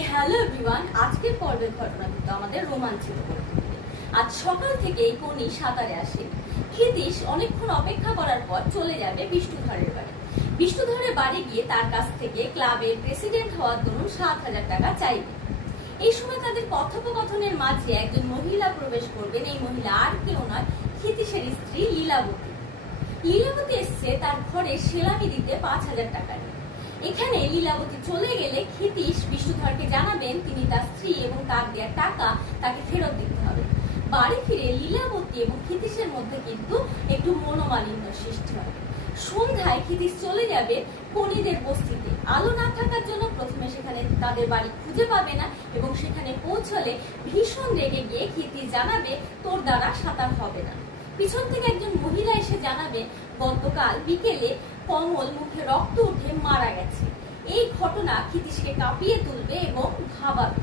Hello everyone, আজকের পর্বের ঘটনা কিন্তু আমাদের রোমাঞ্চিত করে তুলবে। আজ সকাল থেকে কোনি সাঁতারে আসে। ক্ষিতীশ অনেকক্ষণ অপেক্ষা করার পর চলে যাবে বিষ্ণুধরের বাড়ি। বিষ্ণুধরের বাড়ি গিয়ে তার কাছ থেকে ক্লাবের প্রেসিডেন্ট হওয়ার দরুন 7,000 টাকা চাইবে। এই সময় তাদের কথোপকথনের মাঝে একজন মহিলা প্রবেশ করবেন। এই মহিলা আর কেউ নয়, ক্ষিতীশের স্ত্রী লীলাবতী। লীলাবতী এসছে তার ঘরে সেলামি দিতে 5,000 টাকা নিয়ে। এখানে লীলাবতী চলে গেলে ক্ষিতীশ বিষ্ণুধরকে জানাবেন তিনি তার স্ত্রী এবং তার দেওয়া টাকা তাকে ফেরত দিতে হবে। বাড়ি ফিরে লীলাবতী এবং ক্ষিতীশের মধ্যে কিন্তু একটু মনোমালিন্য সৃষ্টি হয়। সন্ধ্যায় ক্ষিতীশ চলে যাবে কোনিদের বস্তিতে। আলো না থাকার জন্য প্রথমে সেখানে তাদের বাড়ি খুঁজে পাবে না এবং সেখানে পৌঁছলে ভীষণ রেগে গিয়ে ক্ষিতীশ জানাবে তোর দ্বারা সাঁতার হবে না। পিছন থেকে একজন মহিলা এসে জানাবে গতকাল বিকেলে কমল মুখে রক্ত উঠে মারা গেছে। এই ঘটনা ক্ষিতীশকে কাঁপিয়ে তুলবে এবং ভাবাবে।